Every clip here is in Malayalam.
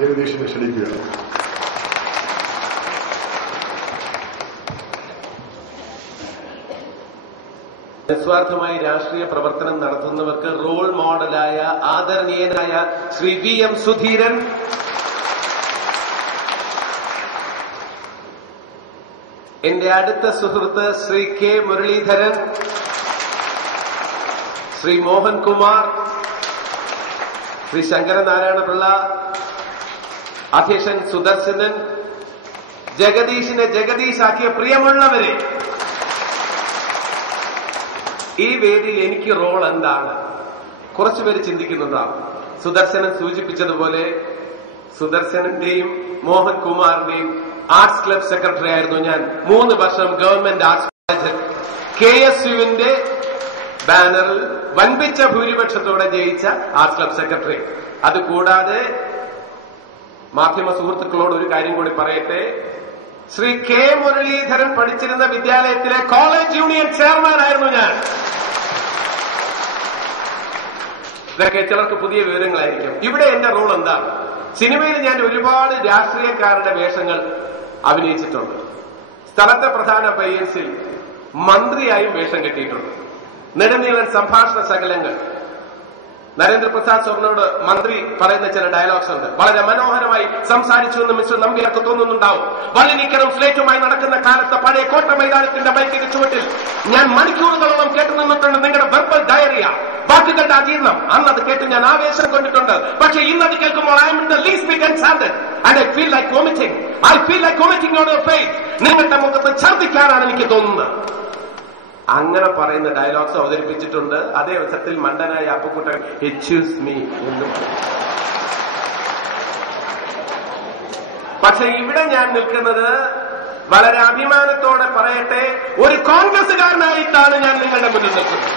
ജഗദീഷിനെ ക്ഷണിക്കുകയാണ്. നിസ്വാർത്ഥമായി രാഷ്ട്രീയ പ്രവർത്തനം നടത്തുന്നവർക്ക് റോൾ മോഡലായ ആദരണീയനായ ശ്രീ VM സുധീരൻ, എന്റെ അടുത്ത സുഹൃത്ത് ശ്രീ K മുരളീധരൻ, ശ്രീ മോഹൻകുമാർ, ശ്രീ ശങ്കരനാരായണ പിള്ള, അധ്യക്ഷൻ സുദർശനൻ, ജഗദീഷിനെ ജഗദീഷാക്കിയ പ്രിയമുള്ളവരെ, ഈ വേദിയിൽ എനിക്ക് റോൾ എന്താണ്? കുറച്ചുപേര് ചിന്തിക്കുന്നുണ്ടാവും. സുദർശനൻ സൂചിപ്പിച്ചതുപോലെ സുദർശനന്റെയും മോഹൻകുമാറിന്റെയും ആർട്സ് ക്ലബ് സെക്രട്ടറി ആയിരുന്നു ഞാൻ. 3 വർഷം ഗവൺമെന്റ് ആർട്സ് കോളേജ് KSUവിന്റെ ബാനറിൽ വൻപിച്ച ഭൂരിപക്ഷത്തോടെ ജയിച്ച ആർട്സ് ക്ലബ് സെക്രട്ടറി. അതുകൂടാതെ മാധ്യമ സുഹൃത്തുക്കളോട് ഒരു കാര്യം കൂടി പറയട്ടെ. ശ്രീ K മുരളീധരൻ പഠിച്ചിരുന്ന വിദ്യാലയത്തിലെ കോളേജ് യൂണിയൻ ചെയർമാൻ ആയിരുന്നു ഞാൻ. ഇതൊക്കെ ചിലർക്ക് പുതിയ വിവരങ്ങളായിരിക്കും. ഇവിടെ എന്റെ റോൾ എന്താണ്? സിനിമയിൽ ഞാൻ ഒരുപാട് രാഷ്ട്രീയക്കാരുടെ വേഷങ്ങൾ അഭിനയിച്ചിട്ടുണ്ട്. സ്ഥലത്തെ പ്രധാന പയ്യൻസിൽ മന്ത്രിയായും വേഷം കെട്ടിയിട്ടുണ്ട്. നെടുനീളൻ സംഭാഷണ ശകലങ്ങൾ നരേന്ദ്രപ്രസാദ് സാറിനോട് മന്ത്രി പറയുന്ന ചില ഡയലോഗ്സ് ഉണ്ട്. വളരെ മനോഹരമായി സംസാരിച്ചു എന്ന് മിസ്റ്റർ നമ്പ്യാർക്ക് തോന്നുന്നുണ്ടാവും. വള്ളിനിക്കറും സ്ലേറ്റുമായി നടക്കുന്ന കാലത്ത് പഴയ കോട്ട മൈതാനത്തിന്റെ ബൈക്കിന് ചുവട്ടിൽ ഞാൻ മണിക്കൂറുകളോളം കേട്ടു നിന്നിട്ടുണ്ട് നിങ്ങളുടെ വെർബൽ ഡയറിയ, വാക്കുകളുടെ അജീർണം. അന്നത് കേട്ട് ഞാൻ ആവേശം കൊണ്ടിട്ടുണ്ട്. പക്ഷെ ഇന്നത് കേൾക്കുമ്പോൾ I am in the least big and sudden and I feel like vomiting. I feel like vomiting on your face. നിങ്ങളുടെ മുഖത്ത് ഛർദ്ദിക്കാനാണ് എനിക്ക് തോന്നുന്നത്. അങ്ങനെ പറയുന്ന ഡയലോഗ്സ് അവതരിപ്പിച്ചിട്ടുണ്ട്. അതേ അവസരത്തിൽ മണ്ടനായ അപ്പുക്കുട്ടൻ എക്സ്ക്യൂസ് മീ എന്നും. പക്ഷെ ഇവിടെ ഞാൻ നിൽക്കുന്നത് വളരെ അഭിമാനത്തോടെ പറയട്ടെ, ഒരു കോൺഗ്രസുകാരനായിട്ടാണ് ഞാൻ നിങ്ങളുടെ മുന്നിൽ നിൽക്കുന്നത്.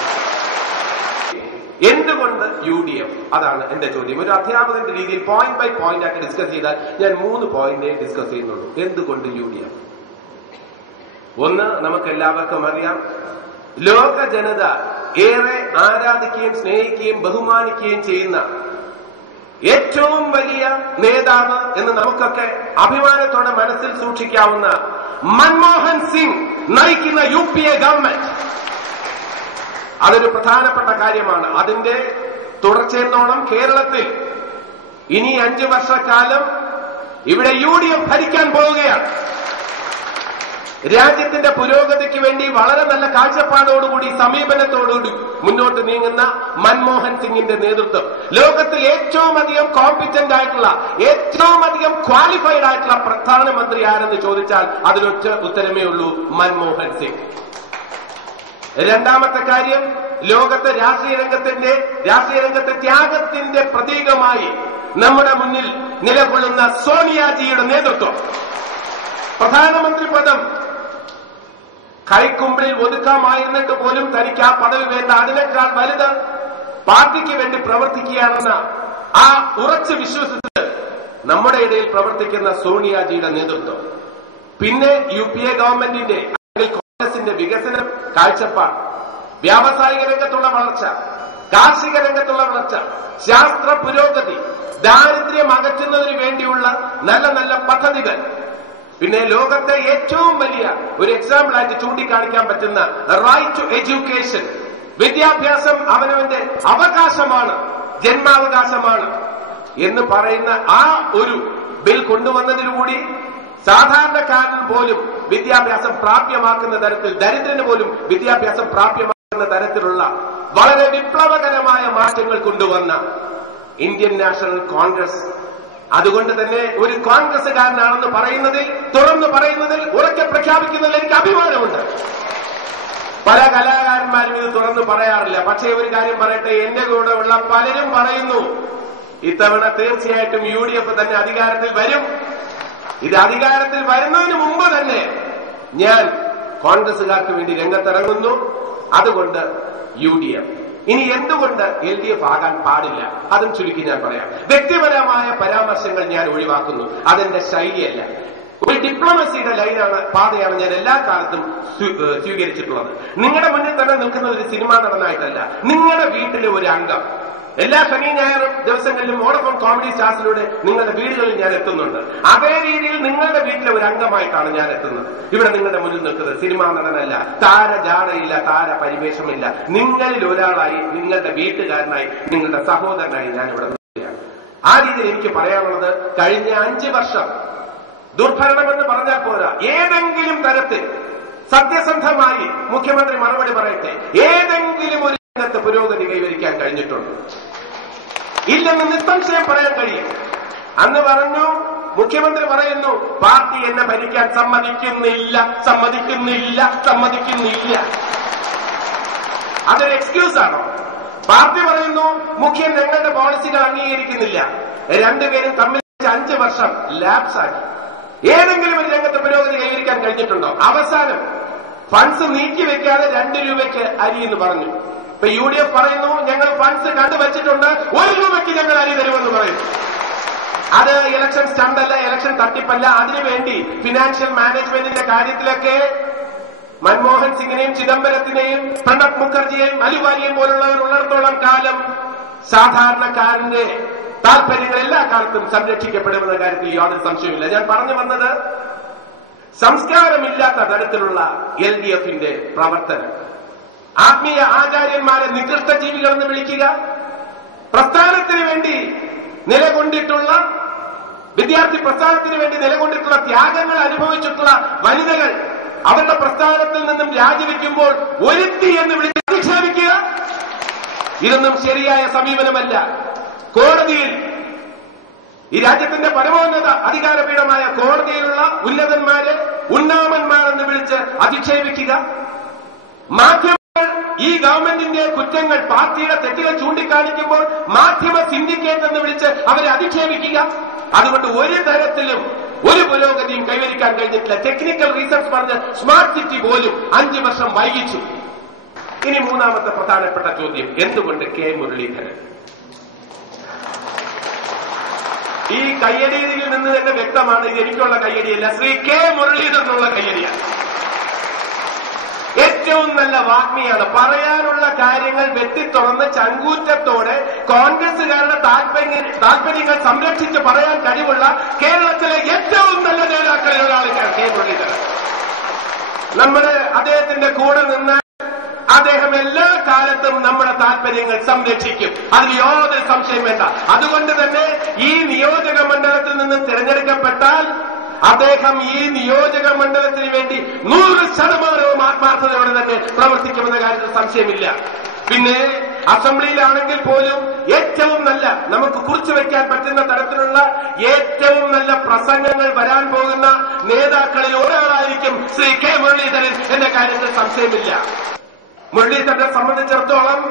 എന്തുകൊണ്ട് UDF? അതാണ് എന്റെ ചോദ്യം. ഒരു അധ്യാപകന്റെ രീതിയിൽ പോയിന്റ് ബൈ പോയിന്റ് ആക്കി ഡിസ്കസ് ചെയ്താൽ ഞാൻ 3 പോയിന്റേ ഡിസ്കസ് ചെയ്യുന്നുള്ളൂ. എന്തുകൊണ്ട് UDF? ഒന്ന്, നമുക്ക് എല്ലാവർക്കും അറിയാം, ലോക ജനത ഏറെ ആരാധിക്കുകയും സ്നേഹിക്കുകയും ബഹുമാനിക്കുകയും ചെയ്യുന്ന ഏറ്റവും വലിയ നേതാവ് എന്ന് നമുക്കൊക്കെ അഭിമാനത്തോടെ മനസ്സിൽ സൂക്ഷിക്കാവുന്ന മൻമോഹൻ സിംഗ് നയിക്കുന്ന UPA ഗവൺമെന്റ്. അതൊരു പ്രധാനപ്പെട്ട കാര്യമാണ്. അതിന്റെ തുടർച്ചയെന്നോണം കേരളത്തിൽ ഇനി 5 വർഷക്കാലം ഇവിടെ UDF ഭരിക്കാൻ പോവുകയാണ്. രാജ്യത്തിന്റെ പുരോഗതിക്ക് വേണ്ടി വളരെ നല്ല കാഴ്ചപ്പാടോടുകൂടി സമീപനത്തോടുകൂടി മുന്നോട്ട് നീങ്ങുന്ന മൻമോഹൻ സിംഗിന്റെ നേതൃത്വം ലോകത്തിൽ ഏറ്റവും അധികം കോമ്പിറ്റന്റ് ആയിട്ടുള്ള, ഏറ്റവും അധികം ക്വാളിഫൈഡ് ആയിട്ടുള്ള പ്രധാനമന്ത്രി ആരെന്ന് ചോദിച്ചാൽ അതിനൊറ്റ ഉത്തരമേ ഉള്ളൂ, മൻമോഹൻ സിംഗ്. രണ്ടാമത്തെ കാര്യം, ലോകത്തെ രാഷ്ട്രീയ രംഗത്തെ ത്യാഗത്തിന്റെ പ്രതീകമായി നമ്മുടെ മുന്നിൽ നിലകൊള്ളുന്ന സോണിയാജിയുടെ നേതൃത്വം. പ്രധാനമന്ത്രി പദം കൈക്കുമ്പിളിൽ ഒതുക്കാമായിരുന്നിട്ട് പോലും തനിക്ക് ആ പദവി വേണ്ട, അതിനേക്കാൾ വലുത് പാർട്ടിക്ക് വേണ്ടി പ്രവർത്തിക്കുകയാണെന്ന ആ ഉറച്ചു വിശ്വസിച്ച് നമ്മുടെ ഇടയിൽ പ്രവർത്തിക്കുന്ന സോണിയാജിയുടെ നേതൃത്വം. പിന്നെ UPA ഗവൺമെന്റിന്റെ കോൺഗ്രസിന്റെ വികസന കാഴ്ചപ്പാട്, വ്യാവസായിക രംഗത്തുള്ള വളർച്ച, കാർഷിക രംഗത്തുള്ള വളർച്ച, ശാസ്ത്ര പുരോഗതി, ദാരിദ്ര്യം അകറ്റുന്നതിന് വേണ്ടിയുള്ള നല്ല നല്ല പദ്ധതികൾ, പിന്നെ ലോകത്തെ ഏറ്റവും വലിയ ഒരു എക്സാമ്പിൾ ആയിട്ട് ചൂണ്ടിക്കാണിക്കാൻ പറ്റുന്ന റൈറ്റ് ടു എഡ്യൂക്കേഷൻ, വിദ്യാഭ്യാസം അവനവന്റെ അവകാശമാണ്, ജന്മാവകാശമാണ് എന്ന് പറയുന്ന ആ ഒരു ബിൽ കൊണ്ടുവന്നതിലൂടെ സാധാരണക്കാരന് പോലും വിദ്യാഭ്യാസം പ്രാപ്യമാക്കുന്ന തരത്തിൽ, ദരിദ്രന് പോലും വിദ്യാഭ്യാസം പ്രാപ്യമാക്കുന്ന തരത്തിലുള്ള വളരെ വിപ്ലവകരമായ മാറ്റങ്ങൾ കൊണ്ടുവന്ന ഇന്ത്യൻ നാഷണൽ കോൺഗ്രസ്. അതുകൊണ്ട് തന്നെ ഒരു കോൺഗ്രസുകാരനാണെന്ന് പറയുന്നതിൽ, തുറന്നു പറയുന്നതിൽ, ഉറക്കെ പ്രഖ്യാപിക്കുന്നതിൽ എനിക്ക് അഭിമാനമുണ്ട്. പല കലാകാരന്മാരും ഇത് തുറന്നു പറയാറില്ല. പക്ഷേ ഒരു കാര്യം പറയട്ടെ, എന്റെ കൂടെ ഉള്ള പലരും പറയുന്നു ഇത്തവണ തീർച്ചയായിട്ടും UDF തന്നെ അധികാരത്തിൽ വരും. ഇത് അധികാരത്തിൽ വരുന്നതിന് മുമ്പ് തന്നെ ഞാൻ കോൺഗ്രസുകാർക്ക് വേണ്ടി രംഗത്തിറങ്ങുന്നു. അതുകൊണ്ട് UDF. ഇനി എന്തുകൊണ്ട് LDF ആകാൻ പാടില്ല, അതും ചുരുക്കി ഞാൻ പറയാം. വ്യക്തിപരമായ പരാമർശങ്ങൾ ഞാൻ ഒഴിവാക്കുന്നു, അതെന്റെ ശൈലിയല്ല. ഒരു ഡിപ്ലോമസിയുടെ പാതയാണ് ഞാൻ എല്ലാ കാലത്തും സ്വീകരിച്ചിട്ടുള്ളത്. നിങ്ങളുടെ മുന്നിൽ തന്നെ നിൽക്കുന്ന ഒരു സിനിമാ നടനായിട്ടല്ല, നിങ്ങളുടെ വീട്ടിലെ ഒരു അംഗം. എല്ലാ ശനി ഞായറും ദിവസങ്ങളിലും വോഡഫോൺ കോമഡി സ്റ്റാർസിലൂടെ നിങ്ങളുടെ വീടുകളിൽ ഞാൻ എത്തുന്നുണ്ട്. അതേ രീതിയിൽ നിങ്ങളുടെ വീട്ടിലെ ഒരു അംഗമായിട്ടാണ് ഞാൻ എത്തുന്നത്. ഇവിടെ നിങ്ങളുടെ മുന്നിൽ നിൽക്കുന്നത് സിനിമാ നടനല്ല, താരജാടയില്ല, താര പരിവേഷമില്ല. നിങ്ങളിൽ ഒരാളായി, നിങ്ങളുടെ വീട്ടുകാരനായി, നിങ്ങളുടെ സഹോദരനായി ഞാൻ ഇവിടെ നിൽക്കുകയാണ്. ആ രീതിയിൽ എനിക്ക് പറയാനുള്ളത്, കഴിഞ്ഞ 5 വർഷം ദുർഭരണമെന്ന് പറഞ്ഞാൽ പോരാ, ഏതെങ്കിലും തരത്തിൽ സത്യസന്ധമായി മുഖ്യമന്ത്രി മറുപടി പറയട്ടെ, ഏതെങ്കിലും ഒരു രംഗത്ത് പുരോഗതി കൈവരിക്കാൻ കഴിഞ്ഞിട്ടുണ്ട്? ഇല്ലെന്ന് നിസ്സംശയം പറയാൻ കഴിയും. അന്ന് പറഞ്ഞു, മുഖ്യമന്ത്രി പറയുന്നു, പാർട്ടി എന്നെ ഭരിക്കാൻ സമ്മതിക്കുന്നില്ല. അതൊരു എക്സ്ക്യൂസ് ആണോ? പാർട്ടി പറയുന്നു, മുഖ്യൻ ഞങ്ങളുടെ പോളിസികൾ അംഗീകരിക്കുന്നില്ല. രണ്ടുപേരും തമ്മിൽ 5 വർഷം ലാപ്സ് ആക്കി. ഏതെങ്കിലും ഒരു രംഗത്ത് പുരോഗതി കൈവരിക്കാൻ കഴിഞ്ഞിട്ടുണ്ടോ? അവസാനം ഫണ്ട്സ് നീക്കിവെക്കാതെ 2 രൂപയ്ക്ക് അരി എന്ന് പറഞ്ഞു. ഇപ്പൊ UDF പറയുന്നു, ഞങ്ങൾ ഫണ്ട്സ് കണ്ടുവച്ചിട്ടുണ്ട്, 1 രൂപയ്ക്ക് ഞങ്ങൾ അരി തരുമെന്ന് പറയുന്നു. അത് ഇലക്ഷൻ സ്റ്റണ്ടല്ല, ഇലക്ഷൻ തട്ടിപ്പല്ല. അതിനുവേണ്ടി ഫിനാൻഷ്യൽ മാനേജ്മെന്റിന്റെ കാര്യത്തിലൊക്കെ മൻമോഹൻ സിംഗിനെയും ചിദംബരത്തിനെയും പ്രണബ് മുഖർജിയെയും അലുവാലിയെയും പോലുള്ളവർ ഉള്ളിടത്തോളം കാലം സാധാരണക്കാരന്റെ താല്പര്യങ്ങൾ എല്ലാ കാലത്തും സംരക്ഷിക്കപ്പെടുമെന്ന കാര്യത്തിൽ യാതൊരു സംശയമില്ല. ഞാൻ പറഞ്ഞു വന്നത്, സംസ്കാരമില്ലാത്ത തരത്തിലുള്ള LDFന്റെ പ്രവർത്തനം, ആത്മീയ ആചാര്യന്മാരെ നികൃഷ്ട ജീവികളെന്ന് വിളിക്കുക, പ്രസ്ഥാനത്തിന് വേണ്ടി നിലകൊണ്ടിട്ടുള്ള, വിദ്യാർത്ഥി പ്രസ്ഥാനത്തിന് വേണ്ടി നിലകൊണ്ടിട്ടുള്ള, ത്യാഗങ്ങൾ അനുഭവിച്ചിട്ടുള്ള വനിതകൾ അവരുടെ പ്രസ്ഥാനത്തിൽ നിന്നും രാജിവെക്കുമ്പോൾ ഒരുത്തി എന്ന് വിളിച്ച് അധിക്ഷേപിക്കുക, ഇതൊന്നും ശരിയായ സമീപനമല്ല. കോടതിയിൽ, ഈ രാജ്യത്തിന്റെ പരമോന്നത അധികാരപീഠമായ കോടതിയിലുള്ള ഉന്നതന്മാരെ ഉണ്ണാമന്മാരെന്ന് വിളിച്ച് അധിക്ഷേപിക്കുക, മാധ്യമങ്ങൾ ഈ ഗവൺമെന്റിന്റെ കുറ്റങ്ങൾ, പാർട്ടിയുടെ തെറ്റുകൾ ചൂണ്ടിക്കാണിക്കുമ്പോൾ മാധ്യമ സിൻഡിക്കേറ്റ് എന്ന് വിളിച്ച് അവരെ അധിക്ഷേപിക്കുക. അതുകൊണ്ട് ഒരു തരത്തിലും ഒരു പുരോഗതിയും കൈവരിക്കാൻ കഴിഞ്ഞിട്ടില്ല. ടെക്നിക്കൽ റീസൺസ് പറഞ്ഞ് സ്മാർട്ട് സിറ്റി പോലും 5 വർഷം വൈകിച്ചു. ഇനി മൂന്നാമത്തെ പ്രധാനപ്പെട്ട ചോദ്യം, എന്തുകൊണ്ട് കെ മുരളീധരൻ? ഈ കയ്യടിയിൽ നിന്ന് തന്നെ വ്യക്തമാണ്, ഇത് എനിക്കുള്ള കയ്യടിയല്ല, ശ്രീ കെ മുരളീധരനുള്ള കയ്യടിയാണ്. ഏറ്റവും നല്ല വാഗ്മിയാണ്. പറയാനുള്ള കാര്യങ്ങൾ വെട്ടിത്തുറന്ന് ചങ്കൂറ്റത്തോടെ കോൺഗ്രസുകാരുടെ താല്പര്യങ്ങൾ സംരക്ഷിച്ച് പറയാൻ കഴിവുള്ള കേരളത്തിലെ ഏറ്റവും നല്ല നേതാക്കളിൽ ഒരാളാണ് കെ മുരളീധരൻ. നമ്മുടെ അദ്ദേഹത്തിന്റെ കൂടെ നിന്ന് അദ്ദേഹം എല്ലാ കാലത്തും നമ്മുടെ താല്പര്യങ്ങൾ സംരക്ഷിക്കും, അതിൽ യാതൊരു സംശയം വേണ്ട. അതുകൊണ്ട് തന്നെ ഈ നിയോജക മണ്ഡലത്തിൽ നിന്നും തിരഞ്ഞെടുക്കപ്പെട്ടാൽ അദ്ദേഹം ഈ നിയോജക മണ്ഡലത്തിന് വേണ്ടി 100% ആത്മാർത്ഥതയോടെ തന്നെ പ്രവർത്തിക്കുമെന്ന കാര്യത്തിൽ സംശയമില്ല. പിന്നെ അസംബ്ലിയിലാണെങ്കിൽ പോലും ഏറ്റവും നല്ല, നമുക്ക് കുറിച്ചുവെക്കാൻ പറ്റുന്ന തരത്തിലുള്ള ഏറ്റവും നല്ല പ്രസംഗങ്ങൾ വരാൻ പോകുന്ന നേതാക്കളിൽ ഒരാളായിരിക്കും ശ്രീ കെ മുരളീധരൻ എന്ന കാര്യത്തിൽ സംശയമില്ല. മുരളീധരനെ സംബന്ധിച്ചിടത്തോളം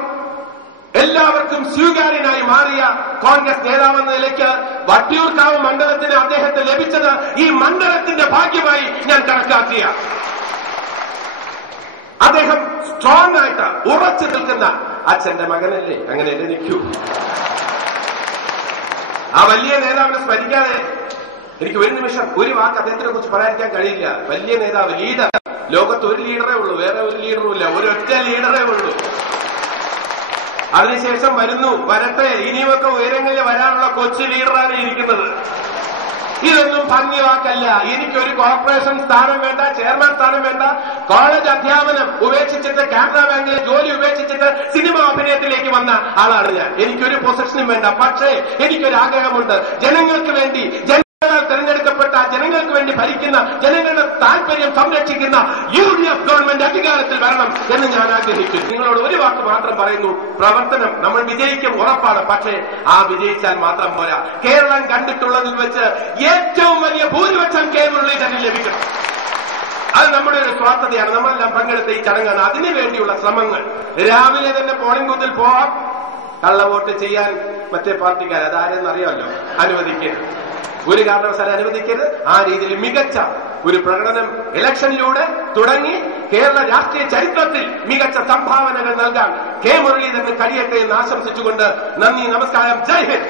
എല്ലാവർക്കും സ്വീകാര്യനായി മാറിയ കോൺഗ്രസ് നേതാവെന്ന നിലയ്ക്ക് വട്ടിയൂർക്കാവ് മണ്ഡലത്തിന് അദ്ദേഹത്തെ ലഭിച്ചത് ഈ മണ്ഡലത്തിന്റെ ഭാഗ്യമായി ഞാൻ കണക്കാക്കിയ, അദ്ദേഹം സ്ട്രോങ് ആയിട്ട് ഉറച്ചു നിൽക്കുന്ന അച്ഛന്റെ മകനല്ലേ, അങ്ങനെയല്ലേ നിൽക്കൂ. ആ വലിയ നേതാവിനെ സ്മരിക്കാതെ എനിക്ക് ഒരു നിമിഷം ഒരു വാക്ക് അദ്ദേഹത്തിനെ കുറിച്ച് പറയാതിരിക്കാൻ കഴിയില്ല. വലിയ നേതാവ്, ലീഡർ. ലോകത്ത് ഒരു ലീഡറേ ഉള്ളൂ, വേറെ ഒരു ലീഡറും ഇല്ല, ഒരൊറ്റ ലീഡറേ ഉള്ളൂ. അതിനുശേഷം വരട്ടെ, ഇനിയുമൊക്കെ ഉയരങ്ങളിൽ വരാനുള്ള കൊച്ചു ലീഡറാണ് ഇരിക്കുന്നത്. ഇതൊന്നും ഭംഗി വാക്കല്ല. എനിക്കൊരു കോർപ്പറേഷൻ സ്ഥാനം വേണ്ട, ചെയർമാൻ സ്ഥാനം വേണ്ട, കോളേജ് അധ്യാപനം ഉപേക്ഷിച്ചിട്ട് കാനറ ബാങ്കിലെ ജോലി ഉപേക്ഷിച്ചിട്ട് സിനിമ അഭിനയത്തിലേക്ക് വന്ന ആളാണ് ഞാൻ. എനിക്കൊരു പൊസിഷനും വേണ്ട. പക്ഷേ എനിക്കൊരാഗ്രഹമുണ്ട്, ജനങ്ങൾക്ക് വേണ്ടി, ജനങ്ങളാൽ തെരഞ്ഞെടുക്കപ്പെട്ട, ജനങ്ങൾക്ക് വേണ്ടി ഭരിക്കുന്ന, ജനങ്ങളുടെ താല്പര്യം സംരക്ഷിക്കുന്ന UDF ഗവൺമെന്റ് അധികാരത്തിൽ വരണം എന്ന് ഞാൻ ആഗ്രഹിക്കുന്നു. നിങ്ങളോട് ഒരു വാക്ക് മാത്രം പറയുന്നു, പ്രവർത്തനം നമ്മൾ വിജയിക്കും ഉറപ്പാണ്. പക്ഷേ ആ വിജയിച്ചാൽ മാത്രം പോരാ, കേരളം കണ്ടിട്ടുള്ളതിൽ വെച്ച് ഏറ്റവും വലിയ ഭൂരിപക്ഷം കെ മുരളീധരന് ലഭിക്കണം. അത് നമ്മുടെ ഒരു സ്വാർത്ഥതയാണ്. നമ്മളെല്ലാം പങ്കെടുത്ത ഈ ചടങ്ങാണ്. അതിനുവേണ്ടിയുള്ള ശ്രമങ്ങൾ. രാവിലെ തന്നെ പോളിംഗ് ബൂത്തിൽ പോവാം, കള്ളവോട്ട് ചെയ്യാൻ മറ്റേ പാർട്ടിക്കാർ, അതാരെന്നറിയാമല്ലോ, അനുവദിക്കരുത്, ഒരു കാരണവശാലും അനുവദിക്കരുത്. ആ രീതിയിൽ മികച്ച ഒരു പ്രകടനം ഇലക്ഷനിലൂടെ തുടങ്ങി കേരള രാഷ്ട്രീയ ചരിത്രത്തിൽ മികച്ച സംഭാവനകൾ നൽകാൻ കെ മുരളീധരന് കഴിയട്ടെ എന്ന് ആശംസിച്ചുകൊണ്ട് നന്ദി, നമസ്കാരം, ജയ് ഹിന്ദ്.